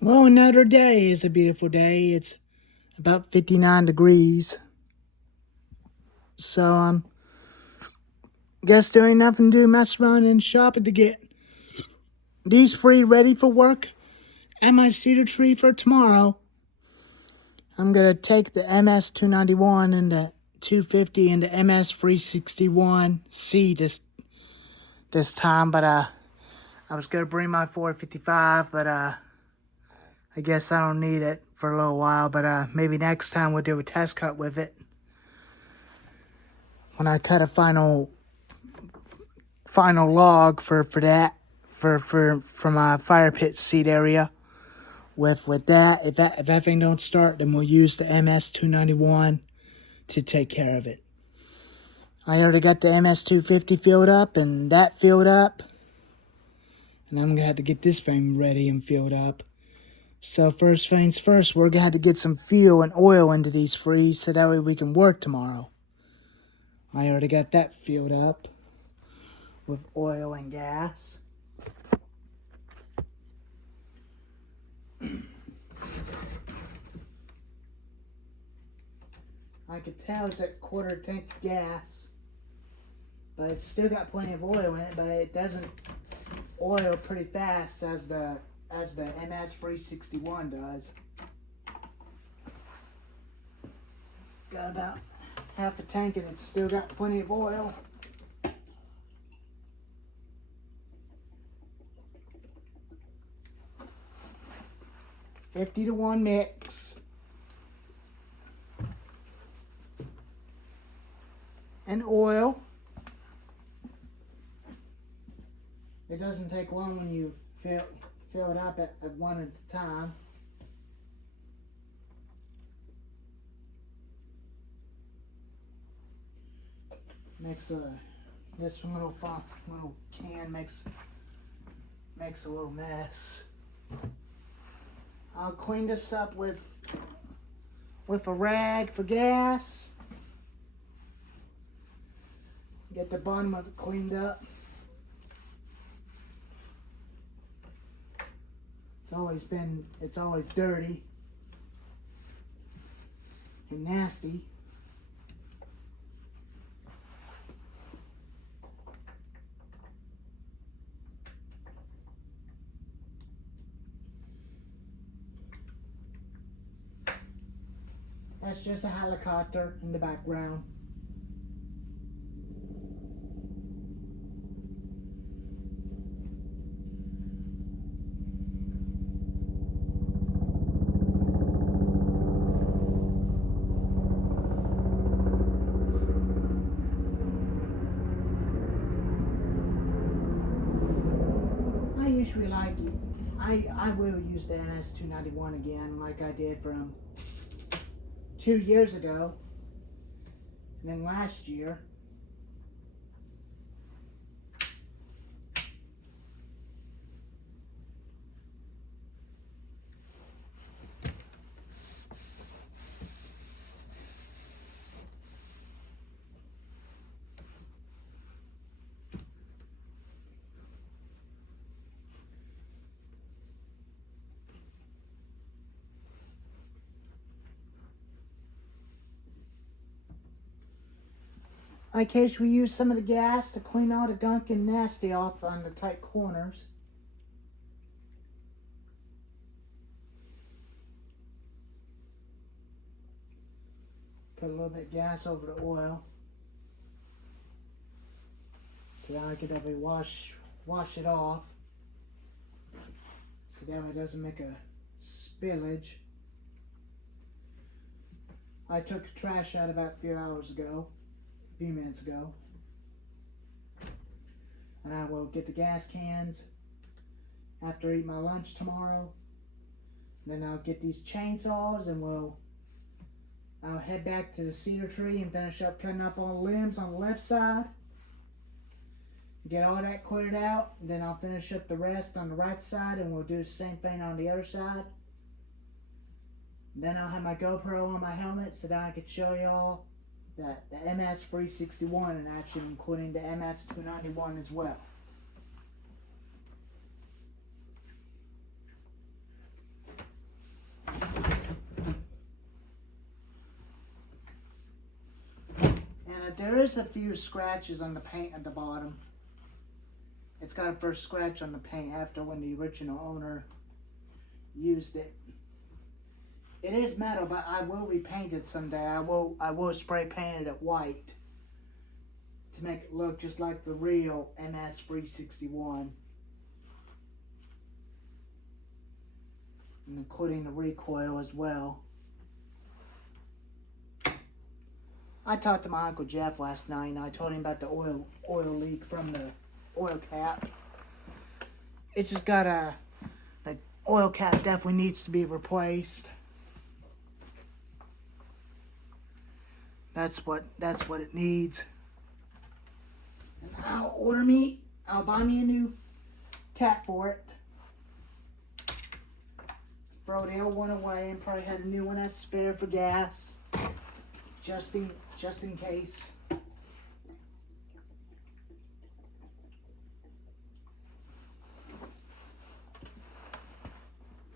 Well, another day is a beautiful day. It's about 59 degrees. So, guess there ain't nothing to do, mess around and shopping to get these free ready for work and my cedar tree for tomorrow. I'm gonna take the MS 291 and the 250 and the MS 361C this time, but I was gonna bring my 455, but I guess I don't need it for a little while, but maybe next time we'll do a test cut with it. When I cut a final log for my fire pit seat area. With that, if that thing don't start, then we'll use the MS 291 to take care of it. I already got the MS 250 filled up and that filled up, and I'm gonna have to get this thing ready and filled up. So first things first, we're gonna have to get some fuel and oil into these frees so that way we can work tomorrow. I already got that filled up with oil and gas. I could tell it's a quarter tank of gas, but it's still got plenty of oil in it, but it doesn't oil pretty fast as the MS 361 does. Got about half a tank and it's still got plenty of oil. $50-1 mix. And oil. It doesn't take long when you fill it up at one at a time. Makes this little can makes a little mess. I'll clean this up with a rag for gas. Get the bottom of it cleaned up. It's always dirty and nasty. That's just a helicopter in the background. Usually like it. I will use the MS 291 again like I did from 2 years ago and then last year. In case we use some of the gas to clean all the gunk and nasty off on the tight corners. Put a little bit of gas over the oil. So that I can definitely wash it off. So that way it doesn't make a spillage. I took the trash out about a few minutes ago. And I will get the gas cans after I eat my lunch tomorrow. And then I'll get these chainsaws and I'll head back to the cedar tree and finish up cutting up all the limbs on the left side. Get all that cleared out. And then I'll finish up the rest on the right side and we'll do the same thing on the other side. Then I'll have my GoPro on my helmet so that I can show y'all that the MS 361 in action, including the MS 291 as well. there is a few scratches on the paint at the bottom. It's got a first scratch on the paint after when the original owner used it. It is metal, but I will repaint it someday. I will spray paint it white to make it look just like the real MS-361. And including the recoil as well. I talked to my Uncle Jeff last night and I told him about the oil leak from the oil cap. It's just got the oil cap definitely needs to be replaced. That's what it needs. And I'll buy me a new cap for it. Throw the old one away and probably have a new one that's spare for gas. Just in case.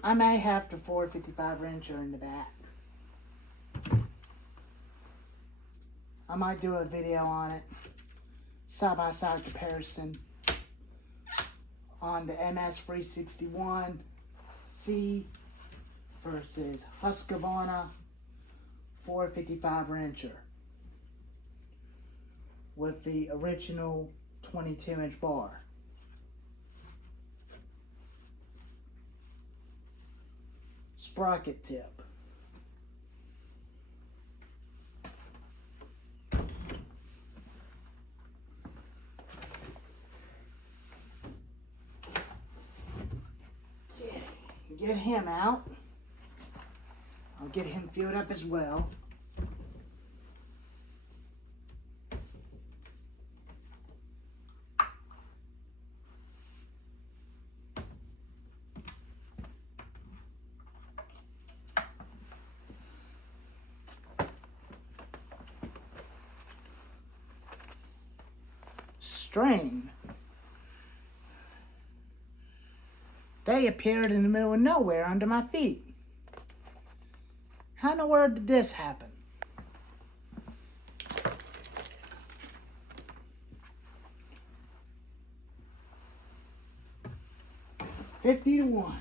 I may have the 455 wrencher in the back. I might do a video on it. Side-by-side comparison on the MS-361C versus Husqvarna 455 wrencher with the original 22-inch bar. Sprocket tip. Get him out. I'll get him filled up as well. String. They appeared in the middle of nowhere under my feet. How in the world did this happen? $50-1.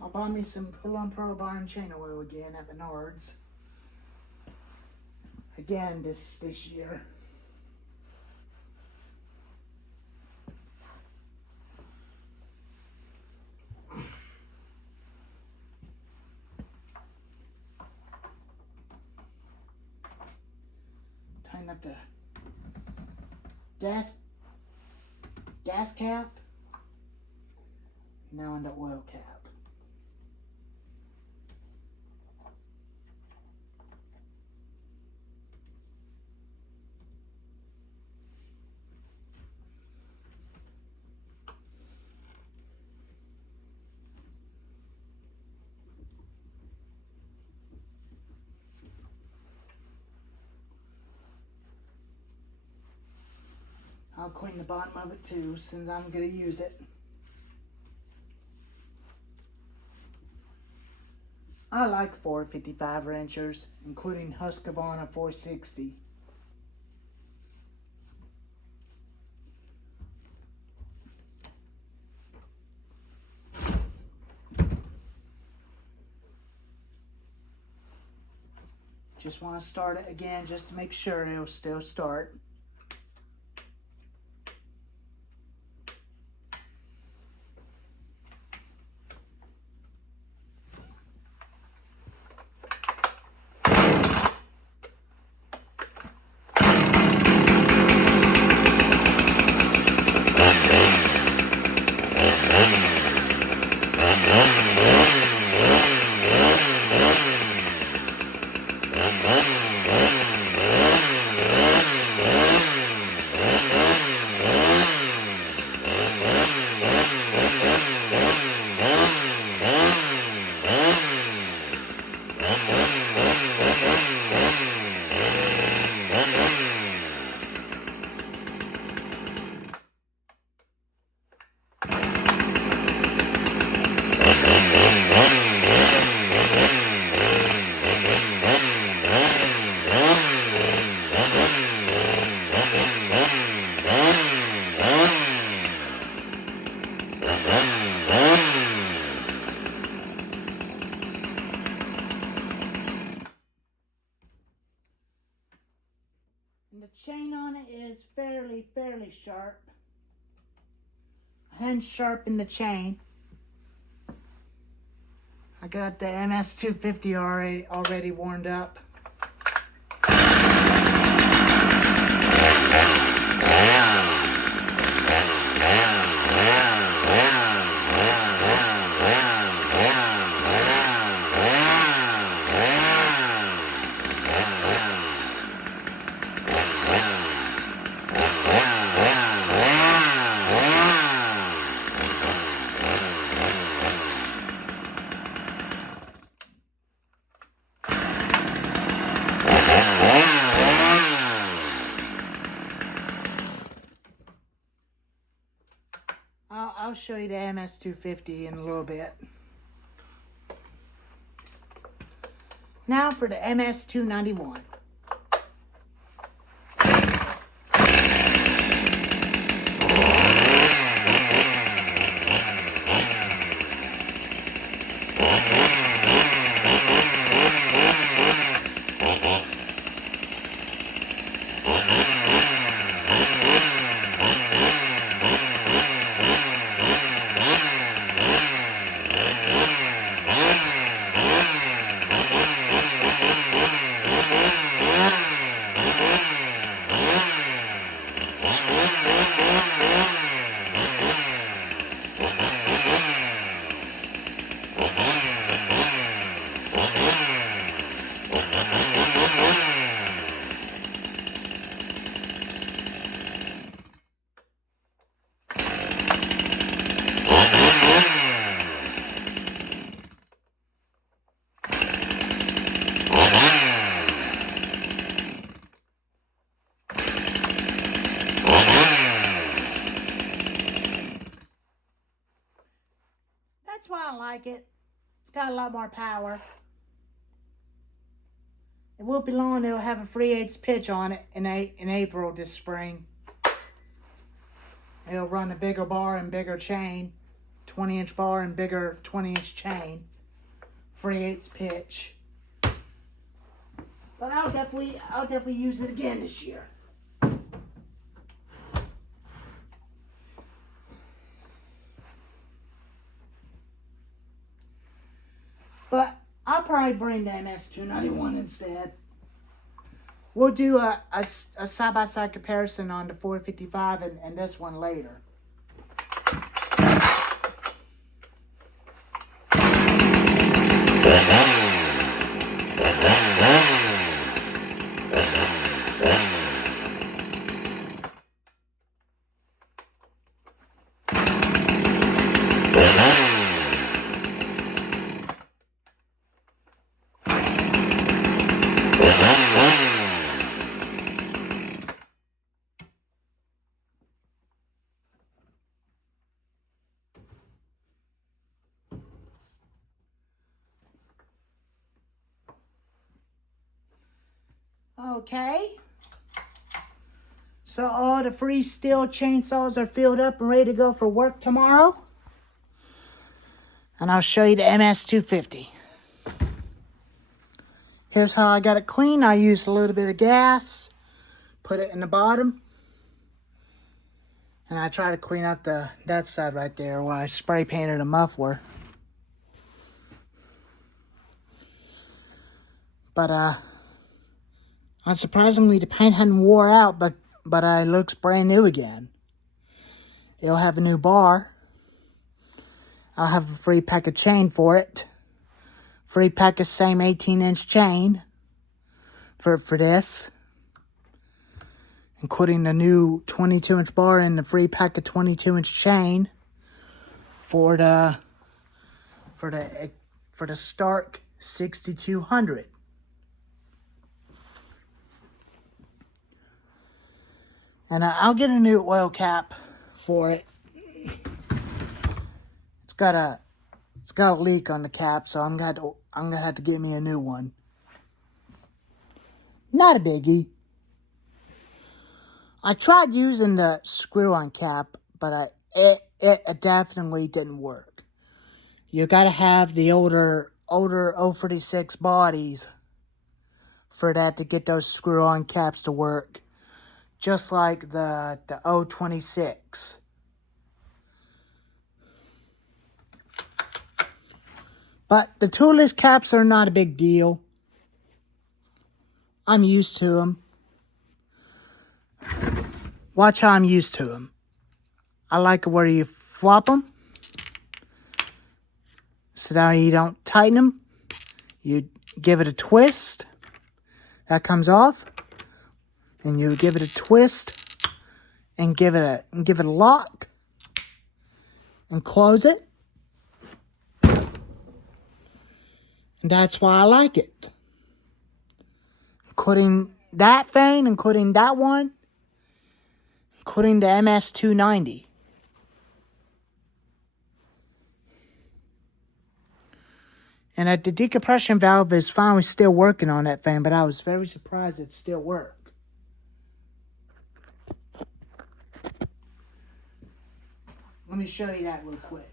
I'll buy me some Pull-On Pro bar and chain oil again at Menards. Again this year. Tighten up the gas cap. Now on the oil cap. I'll clean the bottom of it too, since I'm going to use it. I like 455 wrenchers, including Husqvarna 460. Just want to start it again just to make sure it'll still start. eye is fairly sharp. I hadn't sharpened the chain. I got the MS250 already warmed up. I'll show you the MS250 in a little bit. Now for the MS291. That's why I like it. It's got a lot more power. It won't be long, it'll have a 3/8 pitch on it in April this spring. It'll run a bigger bar and bigger chain. 20-inch bar and bigger 20-inch chain. 3/8 pitch. But I'll definitely use it again this year. But I'll probably bring the MS291 instead. We'll do a side-by-side comparison on the 455 and this one later. Okay, so all the free steel chainsaws are filled up and ready to go for work tomorrow. And I'll show you the MS250. Here's how I got it clean. I used a little bit of gas, put it in the bottom, and I try to clean up that side right there where I spray painted a muffler. But unsurprisingly, the paint hadn't wore out, but it looks brand new again. It'll have a new bar. I'll have a free pack of chain for it. Free pack of same 18-inch chain for this. Including the new 22-inch bar and the free pack of 22-inch chain for the Stark 6200. And I'll get a new oil cap for it. It's got a leak on the cap, so I'm gonna have to get me a new one. Not a biggie. I tried using the screw-on cap, but it definitely didn't work. You gotta have the older 046 bodies for that to get those screw-on caps to work. just like the 026. But the toolless caps are not a big deal. I'm used to them. Watch how I'm used to them. I like it where you flop them, so now you don't tighten them. You give it a twist. That comes off. And you give it a twist and give it a lock and close it. And that's why I like it. Including that thing, including that one, including the MS290. And the decompression valve is finally still working on that thing, but I was very surprised it still worked. Let me show you that real quick.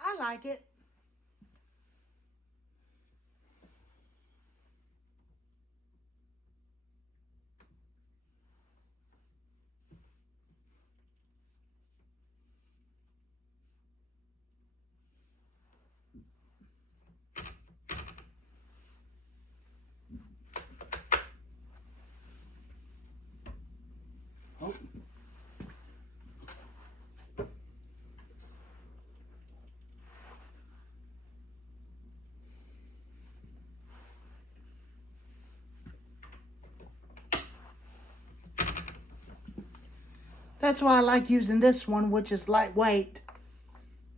I like it. Oh. That's why I like using this one, which is lightweight,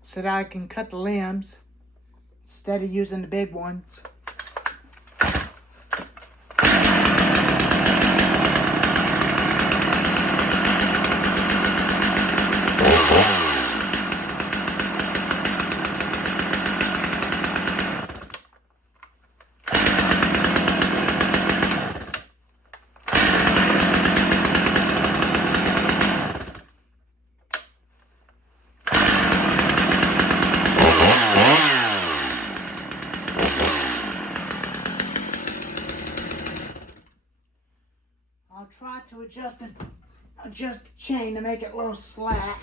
so that I can cut the limbs instead of using the big ones. I'll try to adjust the chain to make it a little slack,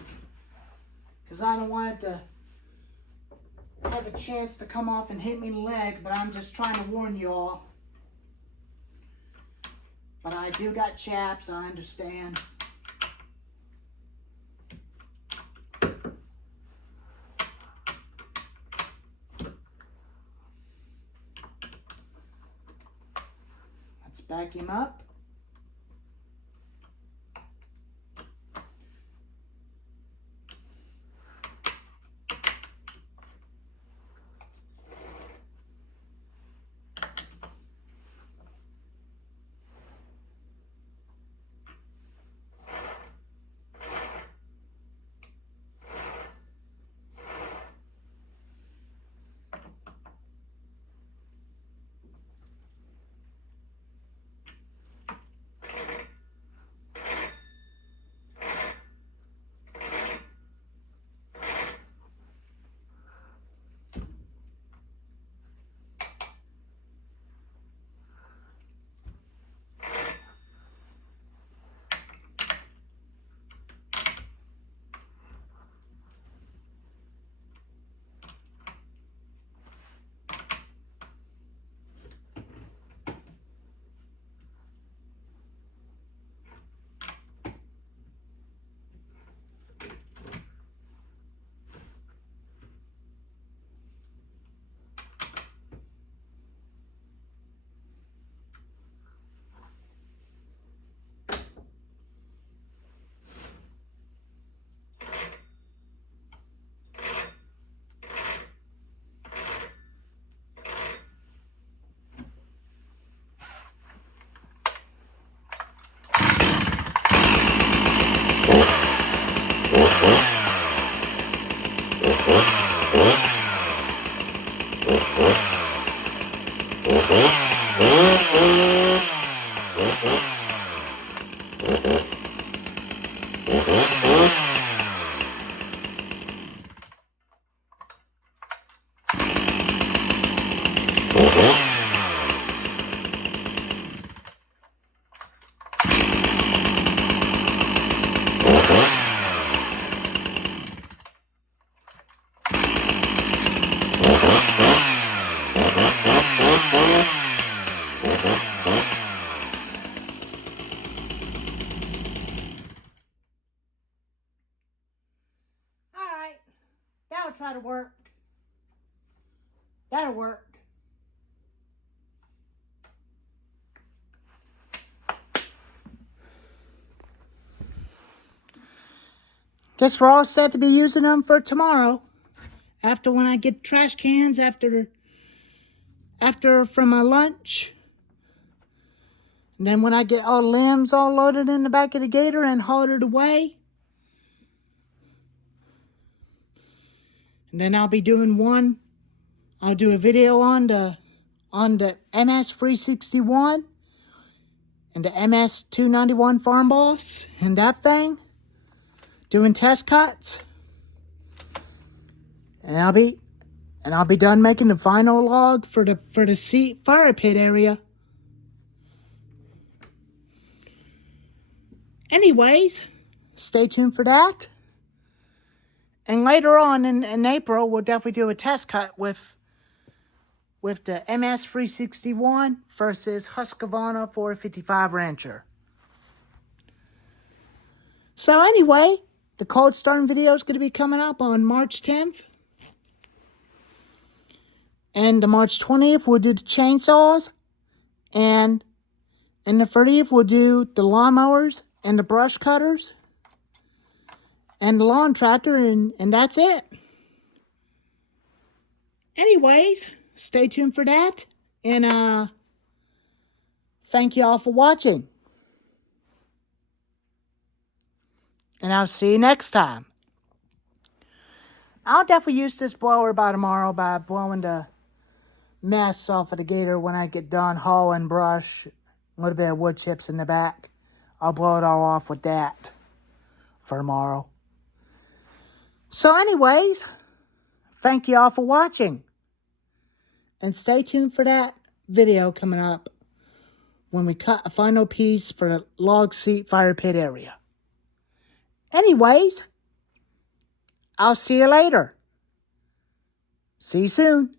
because I don't want it to have a chance to come off and hit me in the leg, but I'm just trying to warn you all. But I do got chaps, I understand. Let's back him up. Alright, that'll try to work. That'll work. Guess we're all set to be using them for tomorrow. After when I get trash cans after from my lunch. And then when I get all the limbs all loaded in the back of the gator and hauled it away. And then I'll be doing one. I'll do a video on the MS-361 and the MS-291 Farm Boss and that thing. Doing test cuts. And I'll be done making the final log for the seat fire pit area. Anyways, stay tuned for that. And later on in April, we'll definitely do a test cut with the MS-361 versus Husqvarna 455 Rancher. So anyway, the cold starting video is going to be coming up on March 10th. And the March 20th, we'll do the chainsaws. And the 30th, we'll do the lawnmowers and the brush cutters. And the lawn tractor, and that's it. Anyways, stay tuned for that. And thank you all for watching. And I'll see you next time. I'll definitely use this blower by tomorrow by blowing the mess off of the gator when I get done hauling brush, a little bit of wood chips in the back. I'll blow it all off with that for tomorrow. So anyways, thank you all for watching. And stay tuned for that video coming up when we cut a final piece for the log seat fire pit area. Anyways, I'll see you later. See you soon.